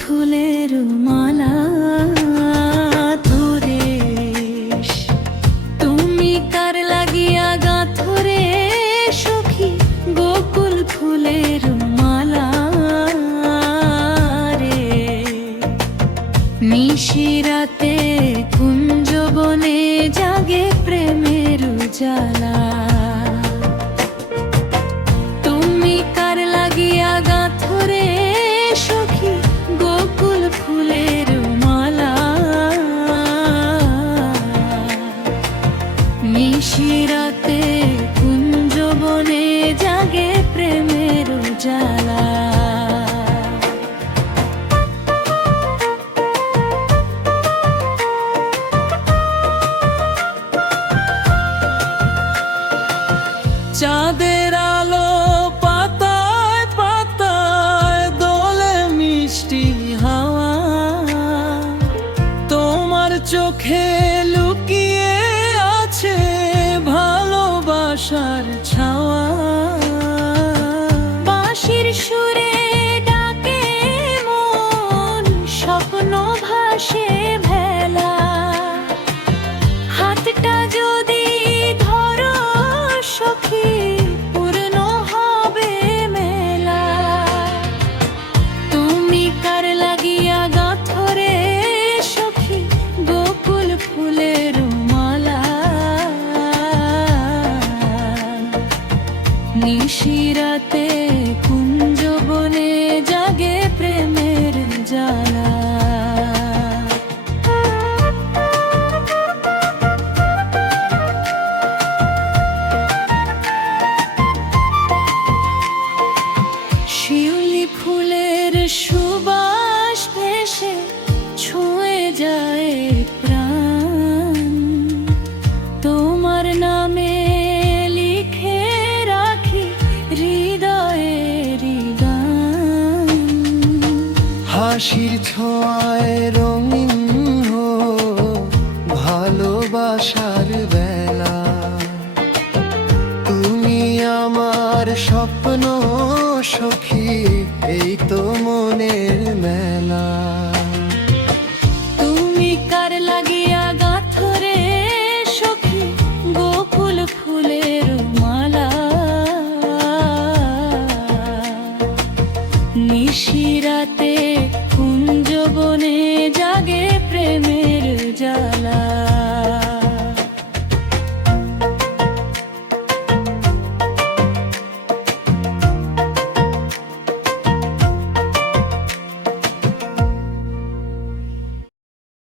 ফুলের মালা ধরে তুমি কার লাগিয়া গাঁথো রে সখী গোকুল ফুলের মালা রে। নিশিরাতে কুঞ্জবনে জাগে প্রেমের উজালা, তুমি কার লাগিয়া গাঁথো রে সখী গোকুল ফুলের মালা। নিশিরাতে কুঞ্জবনে জাগে প্রেমের উজালা। চাঁদের আলো পাতায় পাতায় দোলে মিষ্টি হাওয়া, তোমার চোখে লুকিয়ে আছে ভালোবাসার ছাওয়া। বাঁশির সুরে ডাকে মন স্বপ্ন ভাসে ভেলা, হাতটা যদি ধরো সখী পূর্ণ হবে মেলা। তুমি কার লাগিয়া গাঁথো রে সখী গোকুল ফুলের মালা। নিশিরাতে কুঞ্জবনে জাগে প্রেমের জ্বালা। শিউলি ফুলের সুবাস ভেসে ছুঁয়ে যায় প্রাণ, তোমার নামে লিখে রাখি হৃদয়ের গান। হাসির ছোঁয়ায় রঙিন ভালোবাসা